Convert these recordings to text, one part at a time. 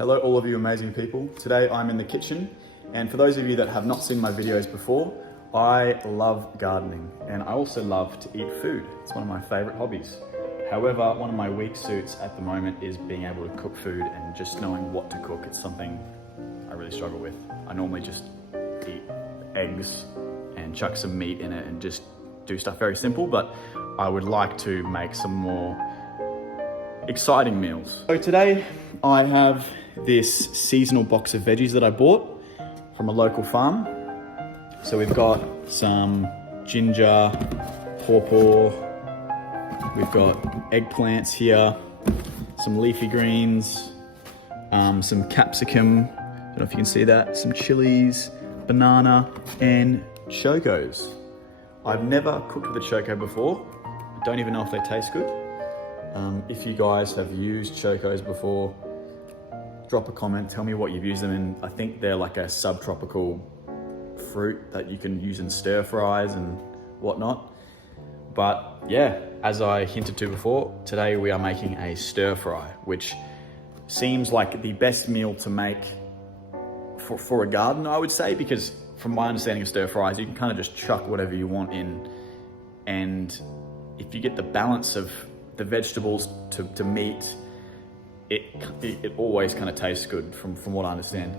Hello all of you amazing people. Today I'm in the kitchen, and for those of you that have not seen my videos before, I love gardening and I also love to eat food. It's one of my favorite hobbies. However, one of my weak suits at the moment is being able to cook food and just knowing what to cook. It's something I really struggle with. I normally just eat eggs and chuck some meat in it and just do stuff very simple, but I would like to make some more exciting meals. So today I have this seasonal box of veggies that I bought from a local farm. So we've got some ginger, pawpaw, we've got eggplants here, some leafy greens, some capsicum, I don't know if you can see that, some chilies, banana, and chocos. I've never cooked with a choco before. I don't even know if they taste good. If you guys have used chocos before, drop a comment, tell me what you've used them in. I think they're like a subtropical fruit that you can use in stir fries and whatnot. But yeah, as I hinted to before, today we are making a stir fry, which seems like the best meal to make for a garden, I would say, because from my understanding of stir fries, you can kind of just chuck whatever you want in, and if you get the balance of the vegetables to meat, it always kind of tastes good from what I understand.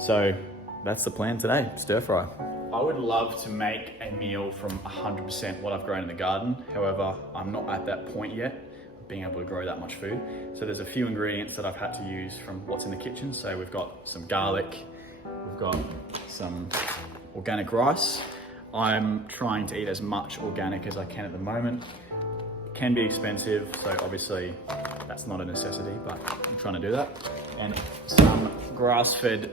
So that's the plan today, stir fry. I would love to make a meal from 100% what I've grown in the garden. However, I'm not at that point yet of being able to grow that much food. So there's a few ingredients that I've had to use from what's in the kitchen. So we've got some garlic, we've got some organic rice. I'm trying to eat as much organic as I can at the moment. Can be expensive, so obviously that's not a necessity, but I'm trying to do that. And some grass-fed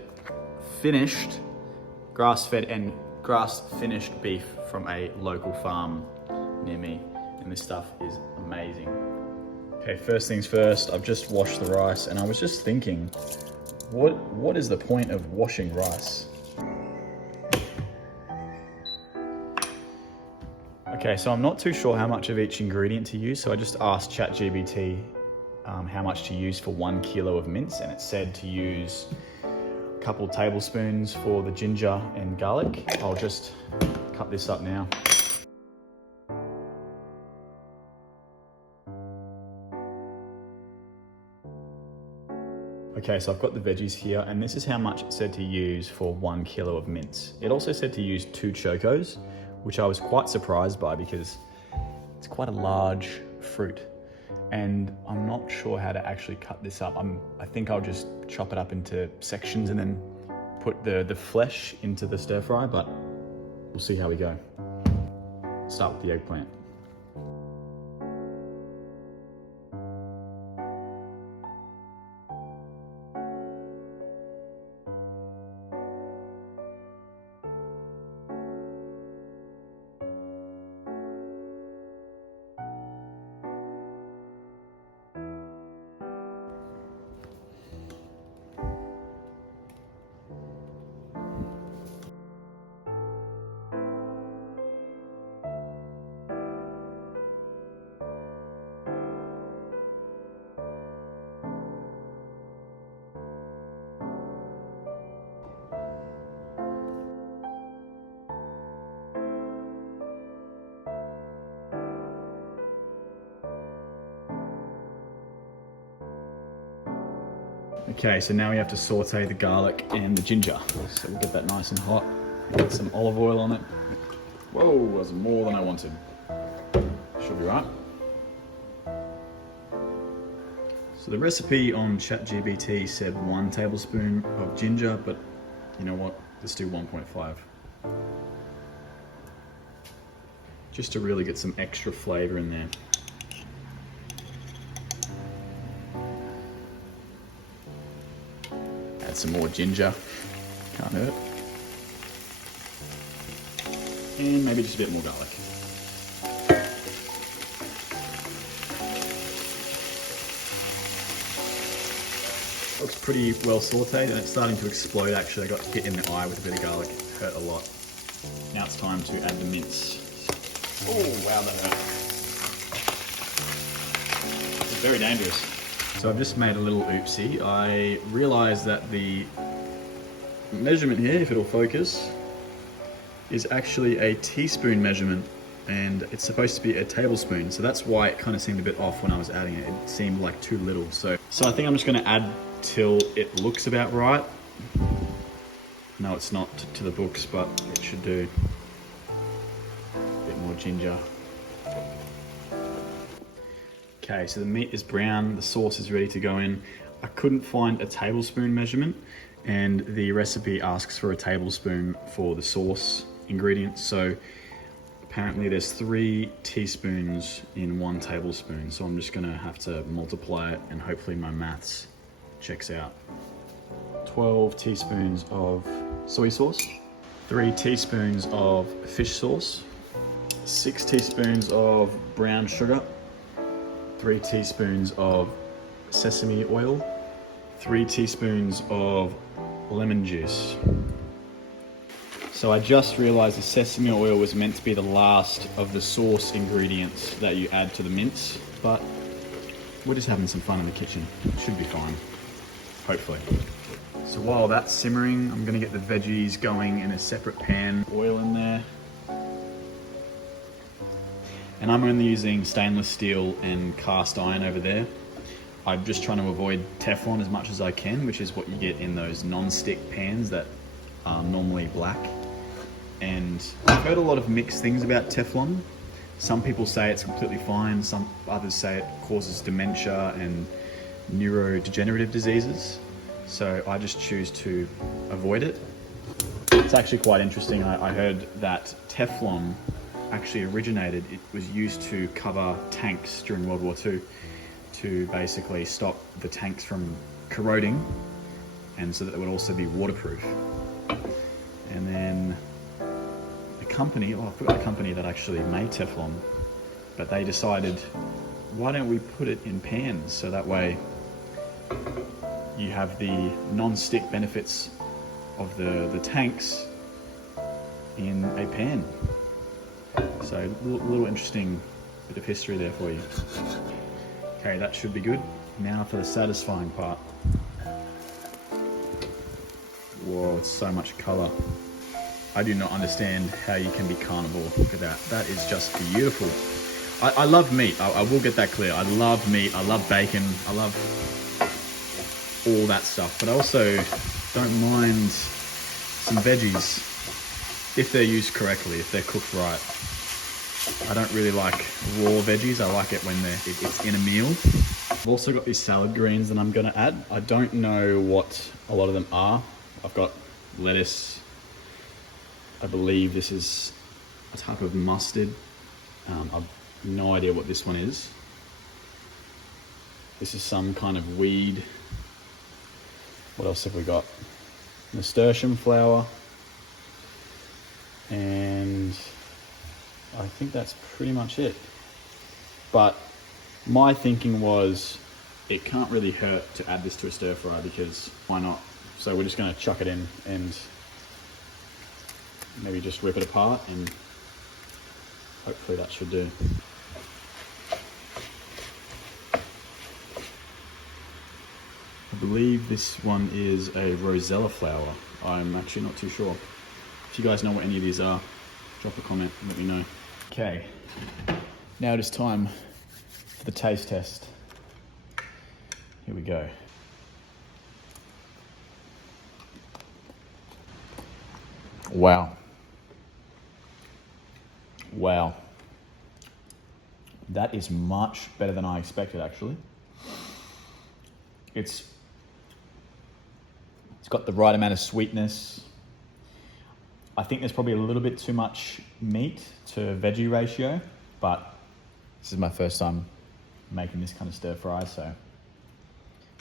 and grass-finished beef from a local farm near me, and this stuff is amazing. Okay, first things first, I've just washed the rice, and I was just thinking, what is the point of washing rice? Okay, so I'm not too sure how much of each ingredient to use, so I just asked ChatGPT how much to use for 1 kilo of mince, and it said to use a couple tablespoons for the ginger and garlic. I'll just cut this up now. Okay, so I've got the veggies here, and this is how much it said to use for 1 kilo of mince. It also said to use 2 chocos, which I was quite surprised by because it's quite a large fruit, and I'm not sure how to actually cut this up. I think I'll just chop it up into sections and then put the flesh into the stir fry, but we'll see how we go. Start with the eggplant. Okay, so now we have to saute the garlic and the ginger. So we'll get that nice and hot. Get some olive oil on it. Whoa, that's more than I wanted. Should be right. So the recipe on ChatGPT said 1 tablespoon of ginger, but you know what? Let's do 1.5. Just to really get some extra flavor in there. Add some more ginger, can't hurt. And maybe just a bit more garlic. Looks pretty well sauteed, and it's starting to explode actually. I got hit in the eye with a bit of garlic, it hurt a lot. Now it's time to add the mince. Oh wow, that hurt. It's very dangerous. So I've just made a little oopsie. I realized that the measurement here, if it'll focus, is actually a teaspoon measurement, and it's supposed to be a tablespoon. So that's why it kind of seemed a bit off when I was adding it. It seemed like too little. So I think I'm just gonna add till it looks about right. No, it's not to the books, but it should do. A bit more ginger. Okay, so the meat is brown, the sauce is ready to go in. I couldn't find a tablespoon measurement, and the recipe asks for a tablespoon for the sauce ingredients. So apparently there's 3 teaspoons in 1 tablespoon. So I'm just gonna have to multiply it, and hopefully my maths checks out. 12 teaspoons of soy sauce, 3 teaspoons of fish sauce, 6 teaspoons of brown sugar, 3 teaspoons of sesame oil, 3 teaspoons of lemon juice. So I just realized the sesame oil was meant to be the last of the sauce ingredients that you add to the mince, but we're just having some fun in the kitchen. It should be fine, hopefully. So while that's simmering, I'm gonna get the veggies going in a separate pan. Oil in there. And I'm only using stainless steel and cast iron over there. I'm just trying to avoid Teflon as much as I can, which is what you get in those non-stick pans that are normally black. And I've heard a lot of mixed things about Teflon. Some people say it's completely fine, some others say it causes dementia and neurodegenerative diseases. So I just choose to avoid it. It's actually quite interesting. I heard that Teflon actually originated, it was used to cover tanks during World War II to basically stop the tanks from corroding, and so that it would also be waterproof. And then a company, I forgot the company that actually made Teflon, but they decided, why don't we put it in pans, so that way you have the non-stick benefits of the tanks in a pan. So a little interesting bit of history there for you. Okay, that should be good. Now for the satisfying part. Whoa, it's so much color. I do not understand how you can be carnivore. Look at that. That is just beautiful. I love meat. I will get that clear. I love meat. I love bacon. I love all that stuff. But I also don't mind some veggies if they're used correctly, if they're cooked right. I don't really like raw veggies. I like it when it's in a meal. I've also got these salad greens that I'm gonna add. I don't know what a lot of them are. I've got lettuce. I believe this is a type of mustard. I've no idea what this one is. This is some kind of weed. What else have we got? Nasturtium flower. And I think that's pretty much it. But my thinking was, it can't really hurt to add this to a stir fry, because why not? So we're just gonna chuck it in and maybe just rip it apart, and hopefully that should do. I believe this one is a rosella flower. I'm actually not too sure. If you guys know what any of these are, drop a comment and let me know. Okay, now it is time for the taste test. Here we go. Wow. Wow. That is much better than I expected, actually. It's got the right amount of sweetness. I think there's probably a little bit too much meat to veggie ratio, but this is my first time making this kind of stir fry, so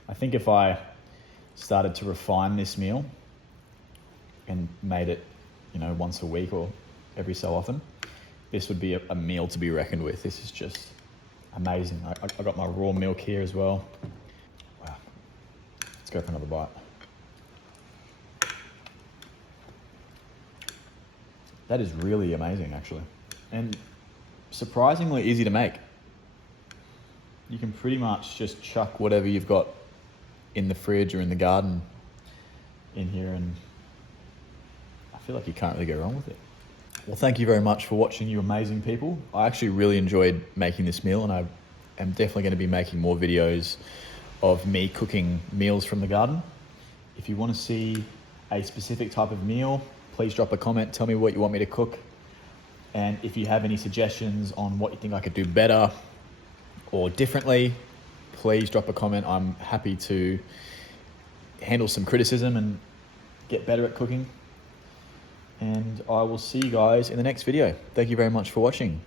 I think if I started to refine this meal and made it, once a week or every so often, this would be a meal to be reckoned with. This is just amazing. I got my raw milk here as well. Wow. Let's go for another bite. That is really amazing, actually. And surprisingly easy to make. you can pretty much just chuck whatever you've got in the fridge or in the garden in here, and I feel like you can't really go wrong with it. Well, thank you very much for watching, you amazing people. I actually really enjoyed making this meal, and I am definitely going to be making more videos of me cooking meals from the garden. If you want to see a specific type of meal, please drop a comment, tell me what you want me to cook. And if you have any suggestions on what you think I could do better or differently, please drop a comment. I'm happy to handle some criticism and get better at cooking. And I will see you guys in the next video. Thank you very much for watching.